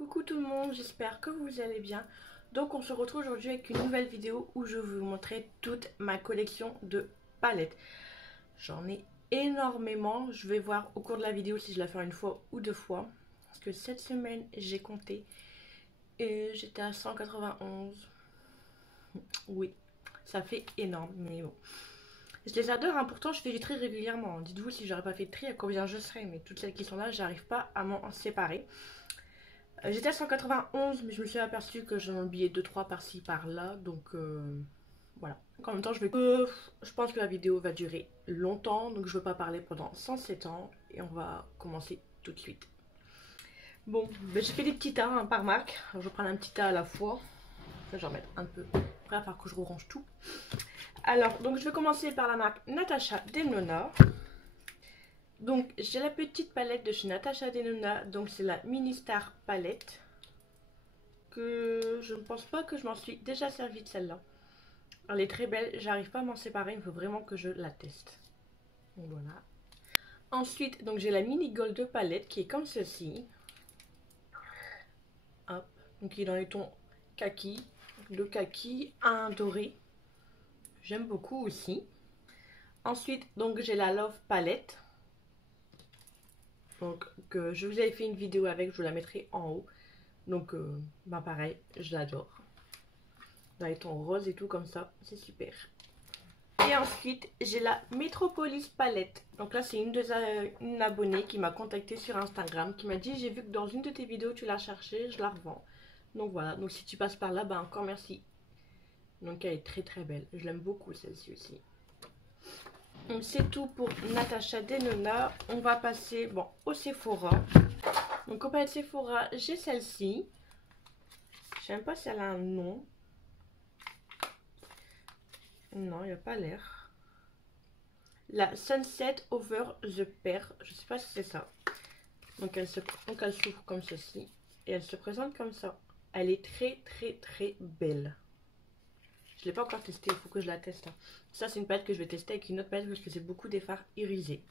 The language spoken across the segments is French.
Coucou tout le monde, j'espère que vous allez bien. Donc on se retrouve aujourd'hui avec une nouvelle vidéo où je vais vous montrer toute ma collection de palettes. J'en ai énormément, je vais voir au cours de la vidéo si je la fais une fois ou deux fois. Parce que cette semaine j'ai compté et j'étais à 191. Oui, ça fait énorme mais bon. Je les adore, hein, pourtant je fais du tri régulièrement. Dites-vous si j'aurais pas fait de tri à combien je serais, mais toutes celles qui sont là j'arrive pas à m'en séparer. J'étais à 191 mais je me suis aperçue que j'en oubliais 2-3 par-ci par-là, donc voilà. En même temps je pense que la vidéo va durer longtemps, donc je ne veux pas parler pendant 107 ans et on va commencer tout de suite. Bon, ben, j'ai fait des petits tas hein, par marque. Alors, je vais prendre un petit tas à la fois. Je vais en mettre un peu. Après il va falloir que je range tout. Alors donc je vais commencer par la marque Natasha Denona. Donc j'ai la petite palette de chez Natasha Denona, donc c'est la Mini Star palette, que je ne pense pas que je m'en suis déjà servi de celle-là. Elle est très belle, j'arrive pas à m'en séparer, il faut vraiment que je la teste. Donc voilà. Ensuite donc j'ai la Mini Gold palette qui est comme ceci. Hop, donc il est dans les tons kaki, le kaki, un doré. J'aime beaucoup aussi. Ensuite donc j'ai la Love palette. Donc je vous avais fait une vidéo avec, je vous la mettrai en haut. Donc bah pareil, je l'adore. Dans les tons roses et tout comme ça, c'est super. Et ensuite j'ai la Metropolis palette. Donc là c'est une abonnée qui m'a contacté sur Instagram, qui m'a dit j'ai vu que dans une de tes vidéos tu l'as cherchée, je la revends. Donc voilà, donc si tu passes par là, bah encore merci. Donc elle est très très belle, je l'aime beaucoup celle-ci aussi. Donc c'est tout pour Natasha Denona. On va passer bon au Sephora. Donc au palette Sephora, j'ai celle-ci. Je sais même pas si elle a un nom. Non, il n'y a pas l'air. La Sunset Over the Pear. Je sais pas si c'est ça. Donc elle s'ouvre comme ceci. Et elle se présente comme ça. Elle est très très très belle. Je ne l'ai pas encore testée, il faut que je la teste. Ça c'est une palette que je vais tester avec une autre palette parce que c'est beaucoup des fards irisés.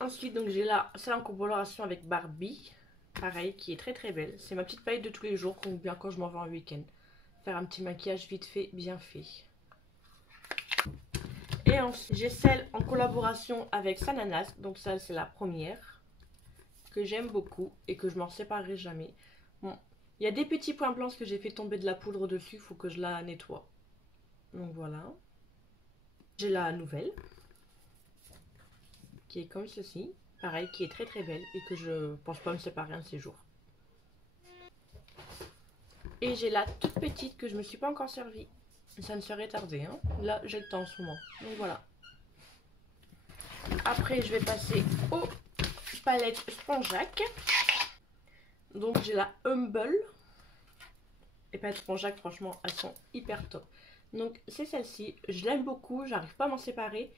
Ensuite donc j'ai là celle en collaboration avec Barbie. Pareil, qui est très très belle. C'est ma petite palette de tous les jours, ou bien quand je m'en vais en week-end. Faire un petit maquillage vite fait, bien fait. Et ensuite j'ai celle en collaboration avec Sananas. Donc ça c'est la première, que j'aime beaucoup et que je m'en séparerai jamais. Bon, il y a des petits points blancs parce que j'ai fait tomber de la poudre dessus, il faut que je la nettoie. Donc voilà. J'ai la nouvelle, qui est comme ceci. Pareil, qui est très très belle et que je pense pas me séparer un de ces jours. Et j'ai la toute petite que je me suis pas encore servie. Ça ne serait tardé, hein. Là j'ai le temps en ce moment. Donc voilà. Après je vais passer aux palettes Spongeac. Donc j'ai la Humble. Les palettes Spongeac franchement elles sont hyper top. Donc c'est celle-ci. Je l'aime beaucoup, j'arrive pas à m'en séparer.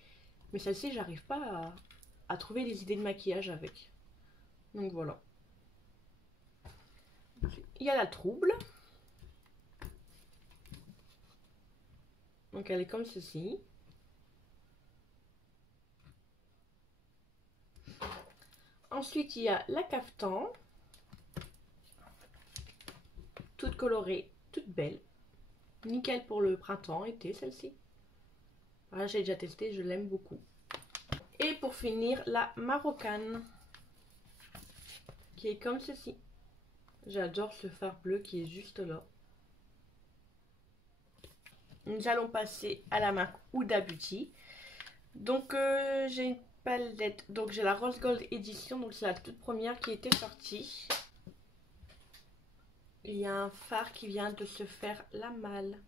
Mais celle-ci j'arrive pas à trouver des idées de maquillage avec. Donc voilà. Il y a la Trouble. Donc elle est comme ceci. Ensuite il y a la Caftan. Toute colorée, toute belle. Nickel pour le printemps, été celle-ci. Voilà, j'ai déjà testé, je l'aime beaucoup. Et pour finir la Marocaine. Qui est comme ceci. J'adore ce fard bleu qui est juste là. Nous allons passer à la marque Huda Beauty. Donc j'ai une palette, donc j'ai la Rose Gold Edition, donc c'est la toute première qui était sortie. Il y a un fard qui vient de se faire la malle.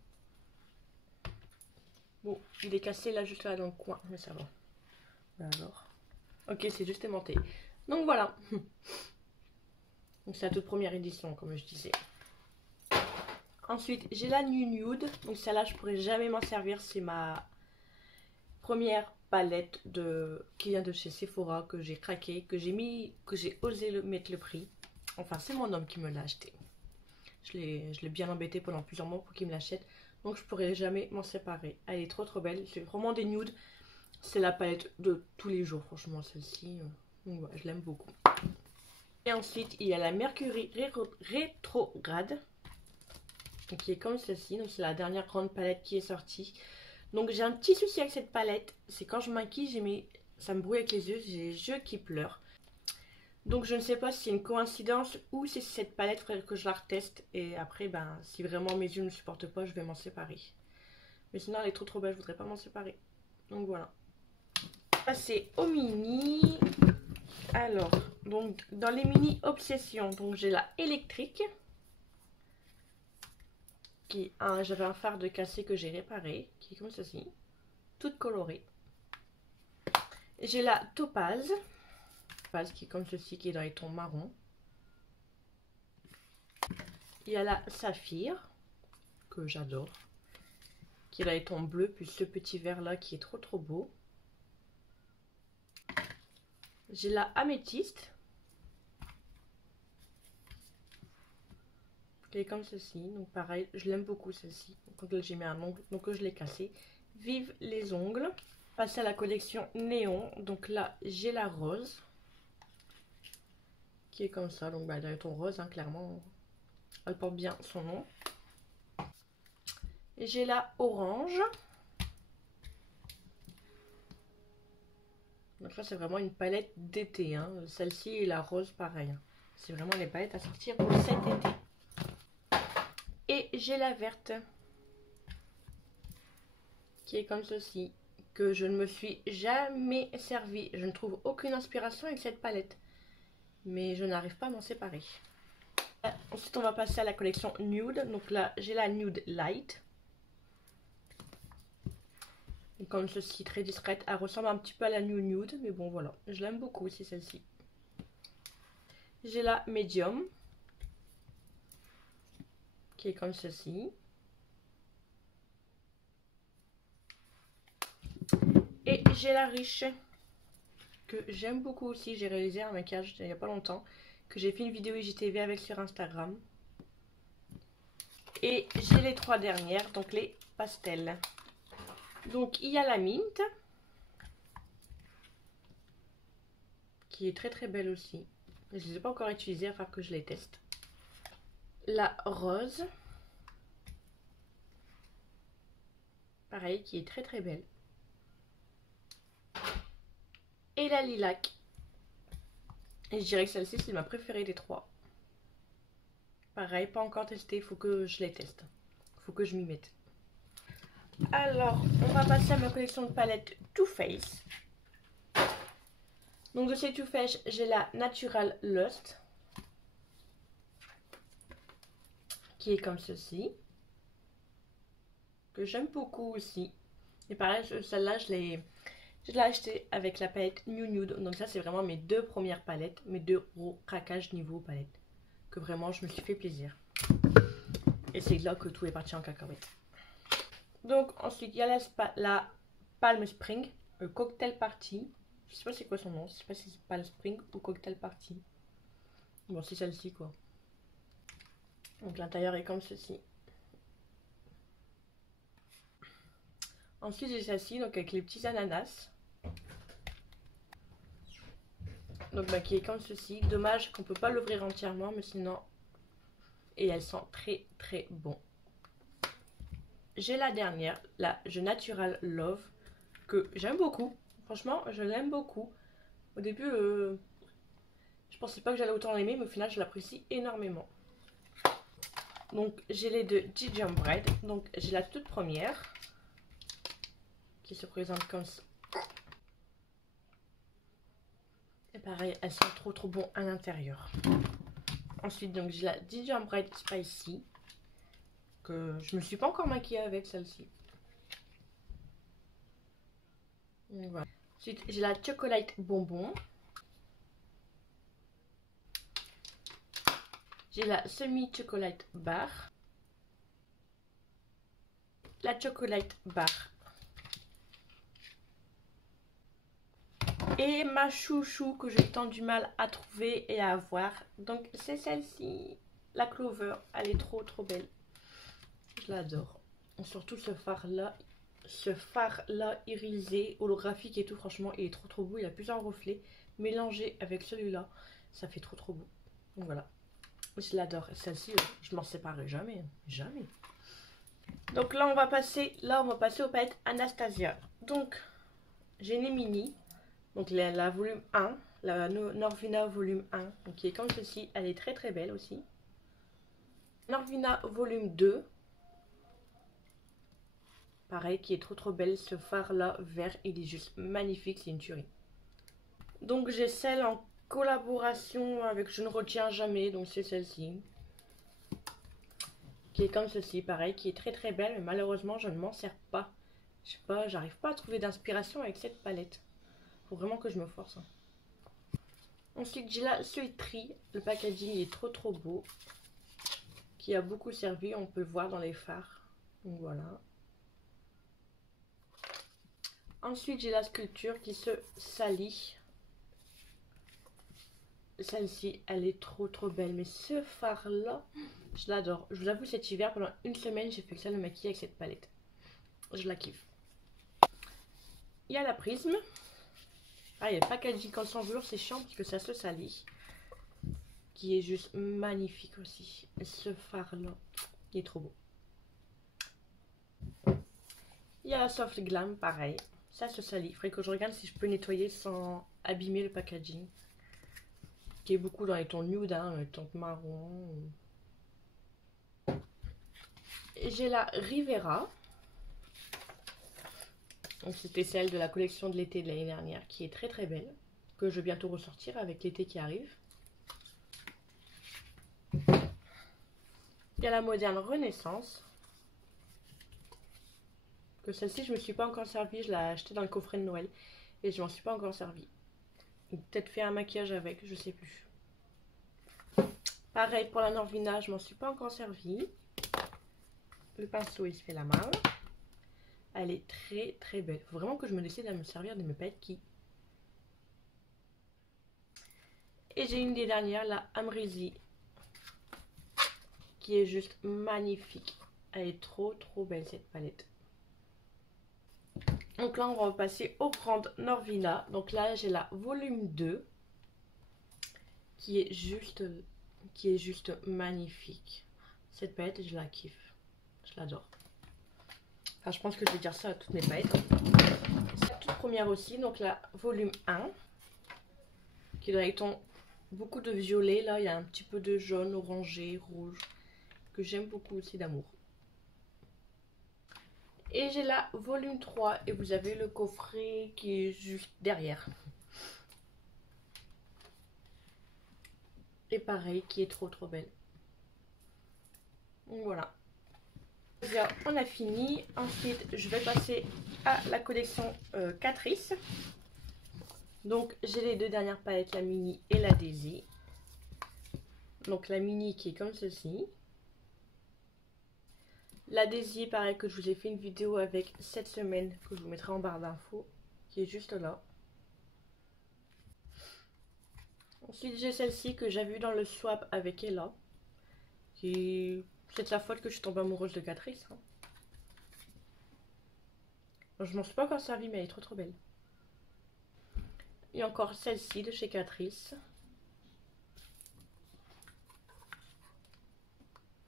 Bon, il est cassé là juste là dans le coin, mais ça va. Alors, ok, c'est juste aimanté. Donc voilà. Donc c'est la toute première édition, comme je disais. Ensuite, j'ai la Nude. Donc celle-là, je pourrais jamais m'en servir. C'est ma première palette qui vient de chez Sephora, que j'ai craqué, que j'ai osé mettre le prix. Enfin, c'est mon homme qui me l'a acheté. Je l'ai bien embêté pendant plusieurs mois pour qu'il me l'achète. Donc je pourrais jamais m'en séparer. Elle est trop trop belle. C'est vraiment des nudes. C'est la palette de tous les jours, franchement, celle-ci. Donc voilà, je l'aime beaucoup. Et ensuite, il y a la Mercury Rétrograde, qui est comme celle-ci. Donc c'est la dernière grande palette qui est sortie. Donc j'ai un petit souci avec cette palette, c'est quand je maquille, ça me brouille avec les yeux, j'ai les yeux qui pleurent. Donc je ne sais pas si c'est une coïncidence ou si c'est cette palette, il faudrait que je la reteste. Et après, ben, si vraiment mes yeux ne supportent pas, je vais m'en séparer. Mais sinon elle est trop belle, je voudrais pas m'en séparer. Donc voilà. Passer au mini. Alors, donc dans les mini obsessions, donc j'ai la électrique. J'avais un fard de cassé que j'ai réparé, qui est comme ceci, toute colorée. J'ai la topaz, qui est comme ceci, qui est dans les tons marron. Il y a la saphir, que j'adore, qui est dans les tons bleus, puis ce petit vert là qui est trop beau. J'ai la améthyste, qui est comme ceci, donc pareil, je l'aime beaucoup celle-ci. Donc là j'ai mis un ongle, donc je l'ai cassé. Vive les ongles. Passer à la collection néon, donc là j'ai la rose, qui est comme ça, donc bah, dans les tons rose, hein, clairement, elle porte bien son nom. J'ai la orange. Donc là c'est vraiment une palette d'été, hein. Celle-ci et la rose pareil. C'est vraiment les palettes à sortir pour cet été. Et j'ai la verte, qui est comme ceci, que je ne me suis jamais servi. Je ne trouve aucune inspiration avec cette palette, mais je n'arrive pas à m'en séparer. Ensuite on va passer à la collection nude. Donc là j'ai la nude light, comme ceci, très discrète. Elle ressemble un petit peu à la nude, mais bon voilà, je l'aime beaucoup aussi celle-ci. J'ai la medium, qui est comme ceci. Et j'ai la riche, que j'aime beaucoup aussi. J'ai réalisé un maquillage il n'y a pas longtemps, que j'ai fait une vidéo IGTV avec sur Instagram. Et j'ai les trois dernières, donc les pastels. Donc il y a la mint, qui est très belle aussi. Je ne les ai pas encore utilisées, à faire que je les teste. La rose, pareil, qui est très belle. Et la lilac. Et je dirais que celle-ci c'est ma préférée des trois. Pareil, pas encore testé, il faut que je les teste. Il faut que je m'y mette. Alors, on va passer à ma collection de palettes Too Faced. Donc de ces Too Faced, j'ai la Natural Lust, qui est comme ceci, que j'aime beaucoup aussi. Et pareil, celle-là, je l'ai achetée avec la palette New Nude. Donc ça, c'est vraiment mes deux premières palettes, mes deux gros craquages niveau palette, que vraiment, je me suis fait plaisir. Et c'est là que tout est parti en cacahuète. Donc ensuite, il y a la Palm Spring Cocktail Party. Je sais pas c'est quoi son nom, je sais pas si c'est Palm Spring ou Cocktail Party. Bon, c'est celle-ci quoi. Donc l'intérieur est comme ceci. Ensuite j'ai celle-ci, donc avec les petits ananas. Donc bah, qui est comme ceci. Dommage qu'on peut pas l'ouvrir entièrement, mais sinon. Et elle sent très bon. J'ai la dernière, la The Natural Love, que j'aime beaucoup. Franchement, je l'aime beaucoup. Au début, je pensais pas que j'allais autant l'aimer, mais au final, je l'apprécie énormément. Donc, j'ai les deux Gingerbread. Donc, j'ai la toute première, qui se présente comme ça. Et pareil, elles sont trop bon à l'intérieur. Ensuite, donc, j'ai la Gingerbread Spicy, que je me suis pas encore maquillée avec celle-ci. Voilà. Ensuite, j'ai la Chocolate Bonbon. J'ai la Semi Chocolate Bar. La Chocolate Bar. Et ma chouchou que j'ai tant du mal à trouver et à avoir. Donc c'est celle-ci. La Clover. Elle est trop belle. Je l'adore. Surtout ce phare là. Ce phare là irisé, holographique et tout. Franchement il est trop beau. Il a plusieurs reflets. Mélangés avec celui-là. Ça fait trop beau. Donc voilà. Je l'adore. Celle-ci, je m'en séparerai jamais. Jamais. Donc là, on va passer aux palettes Anastasia. Donc, j'ai les mini. Donc la volume 1. La Norvina volume 1. Donc qui est comme ceci. Elle est très très belle aussi. Norvina volume 2. Pareil, qui est trop trop belle. Ce phare là, vert, il est juste magnifique. C'est une tuerie. Donc j'ai celle en collaboration avec Je ne retiens jamais. Donc c'est celle-ci. Qui est comme ceci, pareil, qui est très très belle, mais malheureusement je ne m'en sers pas. Je sais pas, j'arrive pas à trouver d'inspiration avec cette palette. Faut vraiment que je me force. Hein. Ensuite j'ai la Sweet Tree, le packaging est trop trop beau. Qui a beaucoup servi, on peut le voir dans les fards. Donc voilà. Ensuite j'ai la sculpture qui se salit. Celle-ci, elle est trop trop belle, mais ce phare là, je l'adore. Je vous avoue, cet hiver, pendant une semaine, j'ai fait que ça le maquiller avec cette palette. Je la kiffe. Il y a la prisme. Ah, il y a le packaging en sans velours, c'est chiant parce que ça se salit. Qui est juste magnifique aussi. Et ce phare là, il est trop beau. Il y a la soft glam, pareil. Ça se salit. Il faudrait que je regarde si je peux nettoyer sans abîmer le packaging. Qui est beaucoup dans les tons nude, hein, les tons marron. Et j'ai la Rivera. Donc c'était celle de la collection de l'été de l'année dernière qui est très très belle. Que je vais bientôt ressortir avec l'été qui arrive. Il y a la moderne Renaissance. Que celle-ci je me suis pas encore servie. Je l'ai achetée dans le coffret de Noël. Et je m'en suis pas encore servie. Peut-être fait un maquillage avec, je sais plus. Pareil pour la Norvina, je m'en suis pas encore servie. Le pinceau il se fait la main. Elle est très très belle. Faut vraiment que je me décide à me servir de mes palettes qui. Et j'ai une des dernières, la Amrezy. Qui est juste magnifique. Elle est trop trop belle cette palette. Donc là on va passer aux grandes Norvina. Donc là j'ai la volume 2. Qui est juste magnifique. Cette palette je la kiffe. Je l'adore. Enfin, je pense que je vais dire ça à toutes mes palettes. C'est la toute première aussi, donc la volume 1. Qui est dans les tons beaucoup de violet. Là, il y a un petit peu de jaune, orangé, rouge. Que j'aime beaucoup aussi d'amour. Et j'ai la volume 3. Et vous avez le coffret qui est juste derrière. Et pareil, qui est trop trop belle. Donc voilà. Bien, on a fini. Ensuite, je vais passer à la collection Catrice. Donc, j'ai les deux dernières palettes, la mini et la Daisy. Donc, la mini qui est comme ceci. La Daisy, pareil, que je vous ai fait une vidéo avec cette semaine, que je vous mettrai en barre d'infos, qui est juste là. Ensuite, j'ai celle-ci que j'ai vue dans le swap avec Ella. C'est de sa faute que je suis tombée amoureuse de Catrice. Hein. Je m'en suis pas encore servie, mais elle est trop trop belle. Et encore celle-ci de chez Catrice.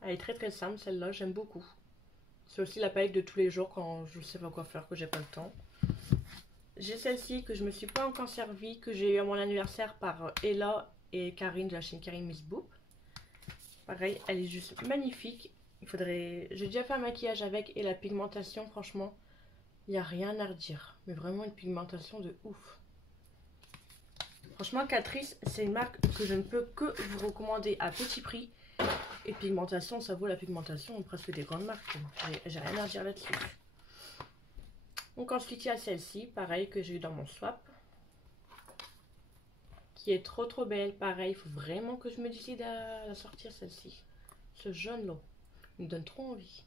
Elle est très très simple celle-là, j'aime beaucoup. C'est aussi la palette de tous les jours quand je ne sais pas quoi faire, que j'ai pas le temps. J'ai celle-ci que je me suis pas encore servie, que j'ai eu à mon anniversaire par Ella et Karine de la chaîne Karine Miss Boop. Pareil, elle est juste magnifique. J'ai déjà fait un maquillage avec et la pigmentation, franchement, il n'y a rien à redire. Mais vraiment une pigmentation de ouf. Franchement, Catrice, c'est une marque que je ne peux que vous recommander à petit prix. Et pigmentation, ça vaut la pigmentation presque des grandes marques. J'ai rien à dire là-dessus. Donc ensuite, il y a celle-ci, pareil, que j'ai eu dans mon swap. Qui est trop trop belle. Pareil, il faut vraiment que je me décide à la sortir celle-ci. Ce jaune là, il me donne trop envie.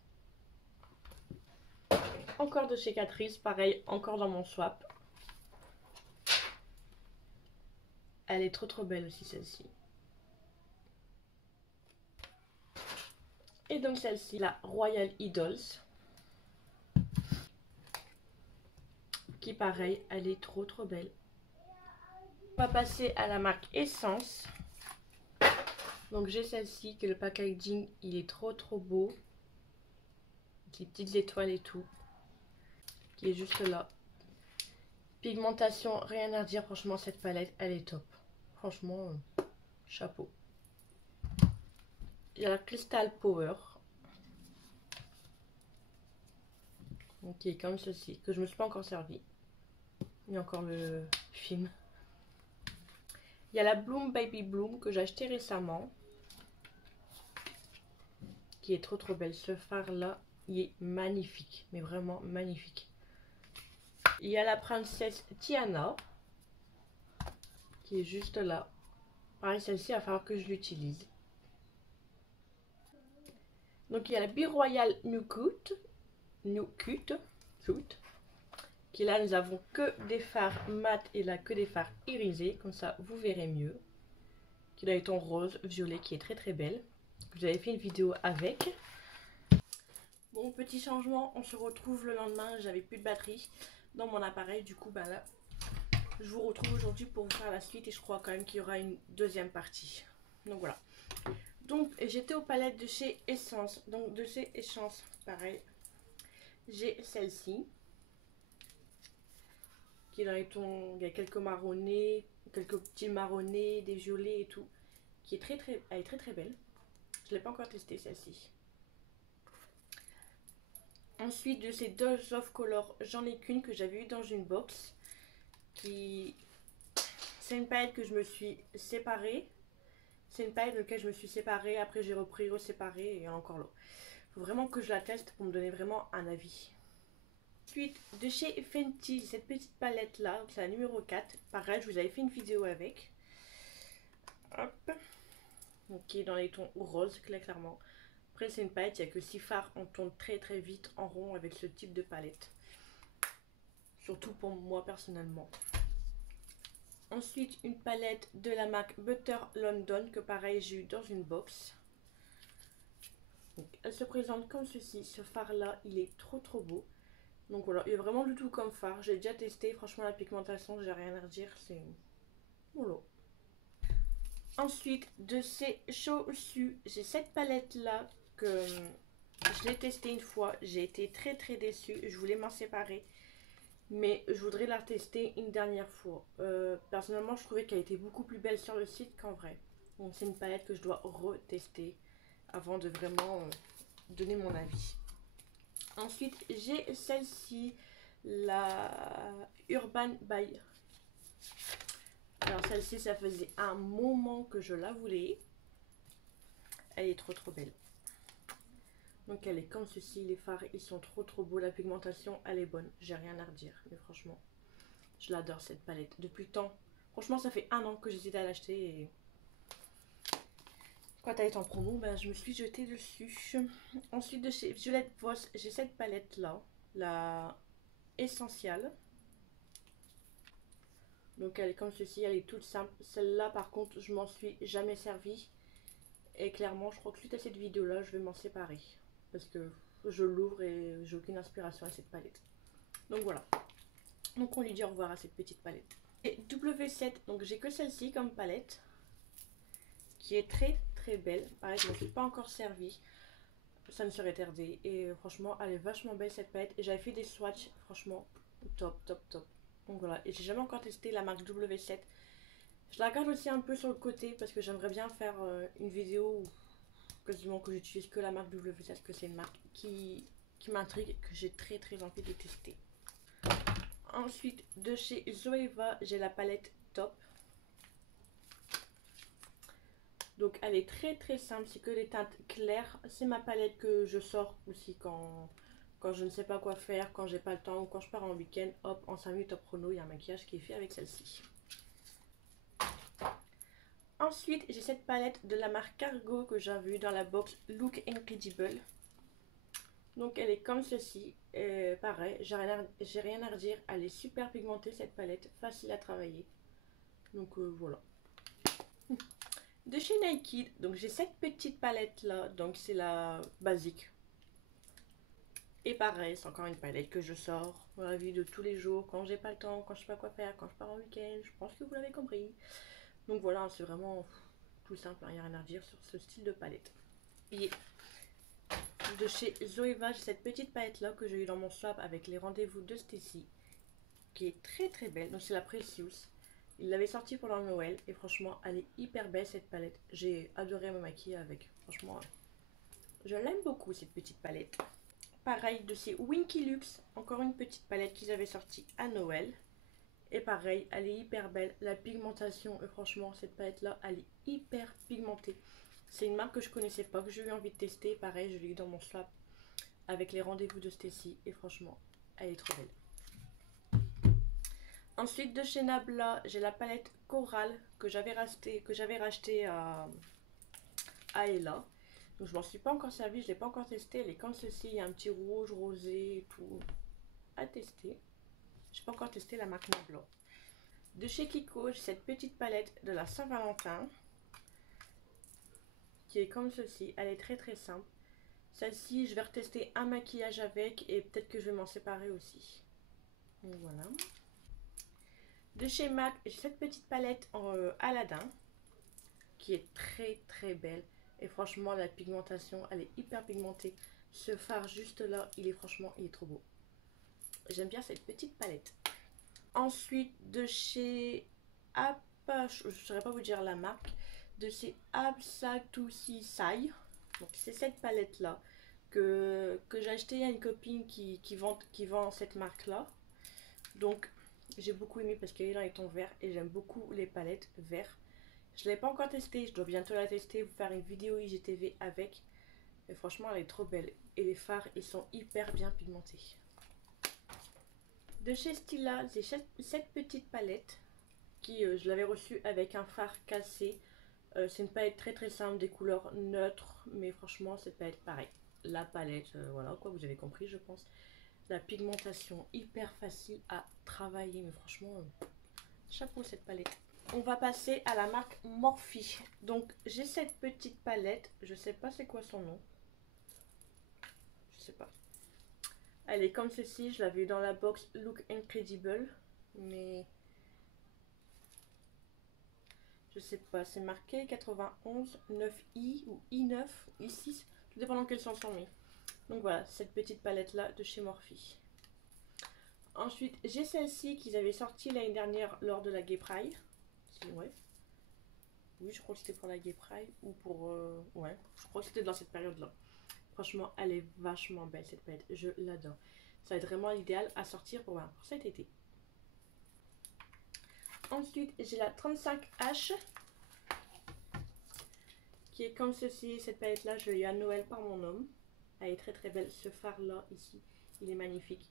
Encore de chez Catrice, pareil, encore dans mon swap. Elle est trop trop belle aussi celle-ci. Et donc celle-ci, la Royal Idols. Qui pareil, elle est trop trop belle. On va passer à la marque Essence. Donc j'ai celle-ci, que le packaging, il est trop beau. Avec les petites étoiles et tout. Qui est juste là. Pigmentation, rien à dire. Franchement, cette palette, elle est top. Franchement, chapeau. Il y a la Crystal Power. Donc, qui est comme ceci, que je me suis pas encore servi. Il y a encore le film. Il y a la Bloom Baby Bloom que j'ai acheté récemment. Qui est trop belle. Ce fard là, il est magnifique. Mais vraiment magnifique. Il y a la princesse Tiana. Qui est juste là. Pareil, celle-ci, il va falloir que je l'utilise. Donc il y a la Be Royal New Cut. Qui là, nous avons que des fards mat et là que des fards irisés. Comme ça, vous verrez mieux. Qui là est en rose, violet, qui est très belle. Vous avez fait une vidéo avec. Bon, petit changement, on se retrouve le lendemain. J'avais plus de batterie dans mon appareil. Du coup, ben là, je vous retrouve aujourd'hui pour vous faire la suite. Et je crois quand même qu'il y aura une deuxième partie. Donc voilà. Donc j'étais aux palettes de chez Essence. Donc de chez Essence, pareil. J'ai celle-ci. Qui est dans les tons, il y a quelques marronnés, quelques petits marronnés, des violets et tout. Qui est elle est très belle. Je ne l'ai pas encore testée celle-ci. Ensuite de ces Dose of Color, j'en ai qu'une que j'avais eu dans une box. C'est une palette que je me suis séparée. C'est une palette de laquelle je me suis séparée. Après j'ai repris, reséparée et encore là. Il faut vraiment que je la teste pour me donner vraiment un avis. Ensuite de chez Fenty, cette petite palette là, c'est la numéro 4. Pareil, je vous avais fait une vidéo avec. Hop. Donc qui est dans les tons roses, clairement. Après c'est une palette, il n'y a que 6 fards, on tourne très vite en rond avec ce type de palette. Surtout pour moi personnellement. Ensuite une palette de la marque Butter London que pareil j'ai eu dans une box. Donc, elle se présente comme ceci. Ce fard là il est trop beau. Donc voilà, il est vraiment du tout comme fard. J'ai déjà testé, franchement la pigmentation j'ai rien à redire, c'est voilà. Ensuite de ces chaussures, j'ai cette palette là que je l'ai testée une fois. J'ai été très déçue, je voulais m'en séparer. Mais je voudrais la tester une dernière fois. Personnellement, je trouvais qu'elle était beaucoup plus belle sur le site qu'en vrai. Donc c'est une palette que je dois retester avant de vraiment donner mon avis. Ensuite, j'ai celle-ci, la Urban by. Alors celle-ci, ça faisait un moment que je la voulais. Elle est trop belle. Donc elle est comme ceci, les fards ils sont trop beaux, la pigmentation elle est bonne, j'ai rien à redire, mais franchement je l'adore cette palette depuis tant. Franchement ça fait 1 an que j'hésitais à l'acheter et quand elle est en promo ben, je me suis jetée dessus. Ensuite de chez Violette Voss, j'ai cette palette là, la Essential. Donc elle est comme ceci, elle est toute simple. Celle-là par contre je m'en suis jamais servie et clairement je crois que suite à cette vidéo là je vais m'en séparer. Parce que je l'ouvre et j'ai aucune inspiration à cette palette. Donc voilà. Donc on lui dit au revoir à cette petite palette. Et W7, donc j'ai que celle-ci comme palette. Qui est très belle. Pareil, je ne me suis pas encore servie. Ça me serait tardé. Et franchement, elle est vachement belle cette palette. Et j'avais fait des swatchs, franchement, top. Donc voilà. Et j'ai jamais encore testé la marque W7. Je la regarde aussi un peu sur le côté parce que j'aimerais bien faire une vidéo où quasiment que j'utilise que la marque W7 parce que c'est une marque qui m'intrigue et que j'ai très envie de tester. Ensuite de chez Zoeva j'ai la palette Top. Donc elle est très simple, c'est que des teintes claires. C'est ma palette que je sors aussi quand je ne sais pas quoi faire, quand j'ai pas le temps ou quand je pars en week-end. Hop, en 5 minutes top chrono, il y a un maquillage qui est fait avec celle-ci. Ensuite, j'ai cette palette de la marque Cargo que j'ai vue dans la box Look Incredible. Donc elle est comme ceci. Pareil, j'ai rien à redire. Elle est super pigmentée cette palette, facile à travailler. Donc voilà. De chez Nike, donc j'ai cette petite palette là. Donc c'est la basique. Et pareil, c'est encore une palette que je sors dans la vie de tous les jours. Quand j'ai pas le temps, quand je sais pas quoi faire, quand je pars en week-end. Je pense que vous l'avez compris. Donc voilà, c'est vraiment tout simple, il n'y a rien à dire sur ce style de palette. Et de chez Zoeva, j'ai cette petite palette là que j'ai eu dans mon swap avec les rendez-vous de Stacy, qui est très très belle. Donc c'est la Precious. Il l'avait sortie pendant Noël et franchement elle est hyper belle cette palette. J'ai adoré me maquiller avec. Franchement, je l'aime beaucoup cette petite palette. Pareil de chez Winky Luxe, encore une petite palette qu'ils avaient sortie à Noël. Et pareil, elle est hyper belle. La pigmentation, franchement, cette palette-là, elle est hyper pigmentée. C'est une marque que je connaissais pas, que j'ai eu envie de tester. Pareil, je l'ai eu dans mon swap avec les rendez-vous de Stacy. Et franchement, elle est trop belle. Ensuite, de chez Nabla, j'ai la palette Coral que j'avais racheté à Ella. Donc, je m'en suis pas encore servi, je l'ai pas encore testé. Elle est comme ceci, il y a un petit rouge, rosé et tout à tester. Je n'ai pas encore testé la marque Nabla. De chez Kiko, j'ai cette petite palette de la Saint-Valentin qui est comme ceci. Elle est très très simple. Celle-ci, je vais retester un maquillage avec et peut-être que je vais m'en séparer aussi. Donc voilà. De chez MAC, j'ai cette petite palette en Aladdin qui est très très belle. Et franchement, la pigmentation, elle est hyper pigmentée. Ce fard juste là, il est trop beau. J'aime bien cette petite palette. Ensuite, de chez je ne saurais pas vous dire la marque, de chez Absatoussi Sai. Donc c'est cette palette là que j'ai acheté à une copine qui vend cette marque là. Donc j'ai beaucoup aimé parce qu'elle est dans les tons verts et j'aime beaucoup les palettes verts. Je ne l'ai pas encore testée, je dois bientôt la tester, vous faire une vidéo IGTV avec. Et franchement elle est trop belle. Et les fards ils sont hyper bien pigmentés. De chez Stila, j'ai cette petite palette qui je l'avais reçue avec un fard cassé. C'est une palette très très simple, des couleurs neutres, mais franchement cette palette pareil. La palette, voilà quoi, vous avez compris je pense. La pigmentation hyper facile à travailler, mais franchement, chapeau cette palette. On va passer à la marque Morphe. Donc j'ai cette petite palette, je sais pas c'est quoi son nom. Je sais pas. Elle est comme ceci, je l'avais eu dans la box Look Incredible, mais je sais pas, c'est marqué 91 9i ou i9, i6, tout dépend dans quel sens on met. Donc voilà, cette petite palette là de chez Morphe. Ensuite, j'ai celle-ci qu'ils avaient sortie l'année dernière lors de la Gay Pride. Ouais. Oui, je crois que c'était pour la Gay Pride ou pour... ouais, je crois que c'était dans cette période-là. Franchement, elle est vachement belle cette palette, je l'adore. Ça va être vraiment l'idéal à sortir pour cet été. Ensuite, j'ai la 35H qui est comme ceci. Cette palette-là, je l'ai eu à Noël par mon homme. Elle est très très belle. Ce phare-là, ici, il est magnifique.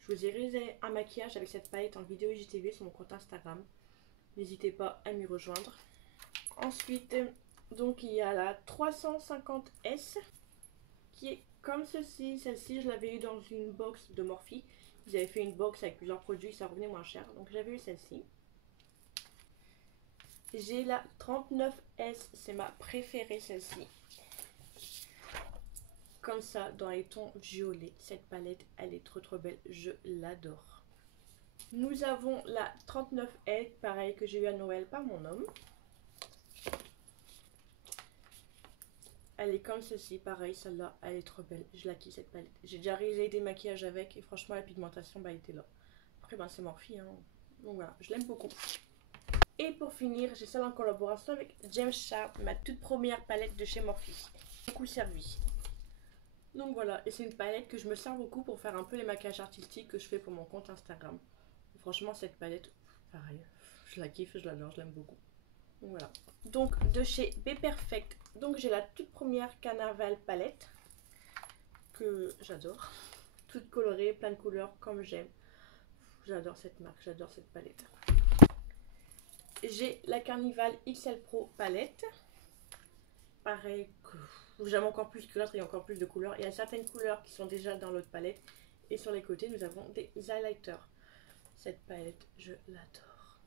Je vous ai réalisé un maquillage avec cette palette en vidéo IGTV sur mon compte Instagram. N'hésitez pas à m'y rejoindre. Ensuite, donc il y a la 350S qui est comme ceci. Celle-ci, je l'avais eu dans une box de Morphe. Ils avaient fait une box avec plusieurs produits, ça revenait moins cher. Donc j'avais eu celle-ci. J'ai la 39S, c'est ma préférée celle-ci. Comme ça, dans les tons violets. Cette palette, elle est trop trop belle, je l'adore. Nous avons la 39L, pareil que j'ai eu à Noël par mon homme. Elle est comme ceci, pareil, celle-là, elle est trop belle. Je la kiffe cette palette. J'ai déjà réalisé des maquillages avec et franchement la pigmentation elle était là. Après c'est Morphe, hein. Donc voilà, je l'aime beaucoup. Et pour finir, j'ai celle en collaboration avec James Sharp, ma toute première palette de chez Morphe. Beaucoup servi. Donc voilà, et c'est une palette que je me sers beaucoup pour faire un peu les maquillages artistiques que je fais pour mon compte Instagram. Et franchement cette palette, pareil, je la kiffe, je l'adore, je l'aime beaucoup. Donc voilà. Donc de chez B Perfect, donc j'ai la toute première Carnaval palette que j'adore. Toute colorée, plein de couleurs comme j'aime. J'adore cette marque, j'adore cette palette. J'ai la Carnival XL Pro palette. Pareil, j'aime encore plus que l'autre, il y a encore plus de couleurs. Il y a certaines couleurs qui sont déjà dans l'autre palette. Et sur les côtés, nous avons des highlighters. Cette palette, je l'adore.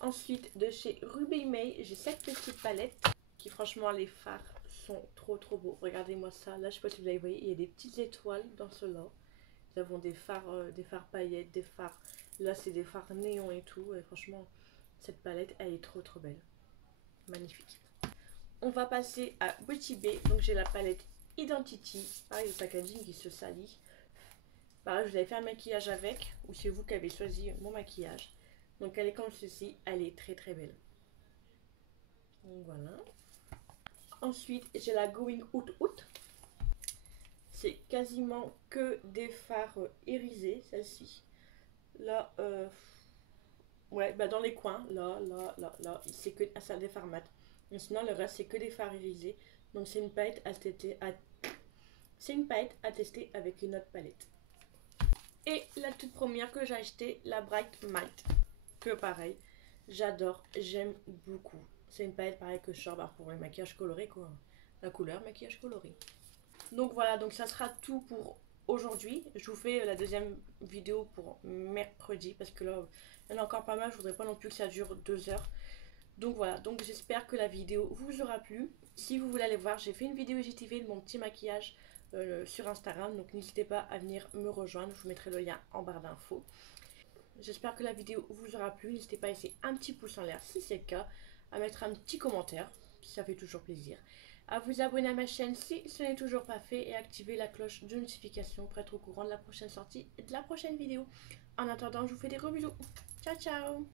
Ensuite, de chez Ruby May, j'ai cette petite palette qui, franchement, les fards sont trop trop beaux. Regardez-moi ça. Là, je sais pas si vous avez vu, il y a des petites étoiles dans cela. Nous avons des fards paillettes, des fards. Là, c'est des fards néons et tout. Et franchement, cette palette, elle est trop trop belle. magnifique. On va passer à Beauty Bay. Donc j'ai la palette Identity. Pareil, le packaging qui se salit. Pareil, je vous avais fait un maquillage avec, ou c'est vous qui avez choisi mon maquillage. Donc elle est comme ceci, elle est très très belle. Donc voilà. Ensuite j'ai la Going Out Out. C'est quasiment que des fards irisés, celle-ci. Là, ouais, bah dans les coins, là, c'est que ça des fards mat. Mais sinon le reste c'est que des fards irisés. Donc c'est une palette à tester, avec une autre palette. Et la toute première que j'ai acheté, la Bright Matte. Que pareil, j'adore, j'aime beaucoup. C'est une palette pareil que je sors pour le maquillage coloré quoi. La couleur maquillage coloré. Donc voilà, donc ça sera tout pour aujourd'hui. Je vous fais la deuxième vidéo pour mercredi parce que là, il y en a encore pas mal. Je voudrais pas non plus que ça dure 2 heures. Donc voilà, donc j'espère que la vidéo vous aura plu. Si vous voulez aller voir, j'ai fait une vidéo IGTV de mon petit maquillage sur Instagram. Donc n'hésitez pas à venir me rejoindre. Je vous mettrai le lien en barre d'infos. J'espère que la vidéo vous aura plu. N'hésitez pas à laisser un petit pouce en l'air si c'est le cas. À mettre un petit commentaire, ça fait toujours plaisir. À vous abonner à ma chaîne si ce n'est toujours pas fait. Et activer la cloche de notification pour être au courant de la prochaine sortie et de la prochaine vidéo. En attendant, je vous fais des gros bisous. Ciao, ciao!